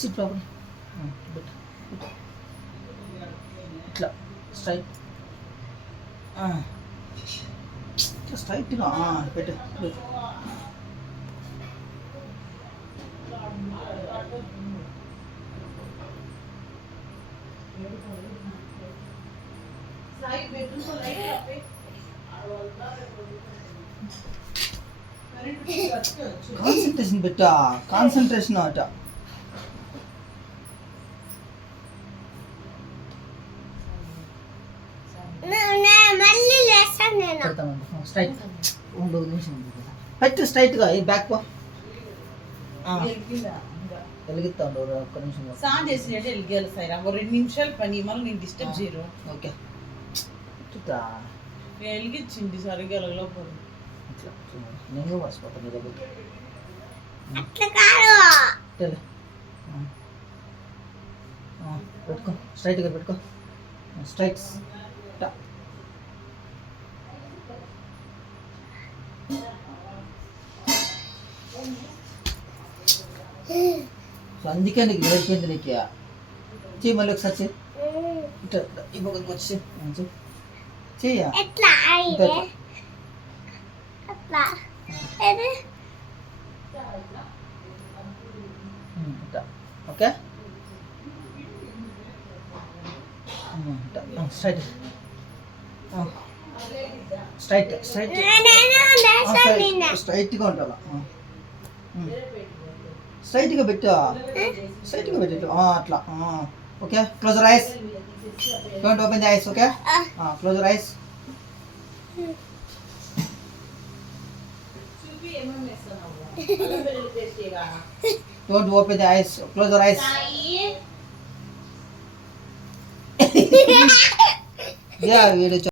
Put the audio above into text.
SIT proper. ఇట్లా straight, ఇట్లా స్ట్రైట్గా పెట్టు. కాన్సన్ట్రేషన్ పెట్టా, కాన్సన్ట్రేషన్ అట. స్ట్రైట్ ఉండు, నిమిషం పెట్టు స్ట్రైట్గా. ఈ బ్యాక్ పో, వెలిగిస్తా ఉండు ఒక్క నిమిషం. సాన్ చేసినట్టు వెలిగాలి సార్. ఒక 2 నిమిషాలు పని మళ్ళీ నేను డిస్టర్బ్ చేయరు. ఓకే వెలిగించింది సరిగ్గా వెలగలేకపోదు. ఇట్లా నేను మర్చిపోతాను నీ దగ్గర. పెట్టుకో స్ట్రైట్గా పెట్టుకో. స్ట్రైట్ సో అందుకే నీకు నేర్పింది. నీకు చెయ్యి, మళ్ళీ ఒకసారి చెయ్యి. ఇట్లా ఈ పక్కకి వచ్చి చెయ్య. ఓకే స్ట్రైట్ స్ట్రైట్ స్ట్రైట్ స్ట్రైట్గా ఉండాలి. స్ట్రైట్గా పెట్టు, స్ట్రైట్గా పెట్టు అట్లా. Okay close your eyes, don't open the ice. Okay close your eyes. Don't open the eyes. Close your eyes. Yeah, video.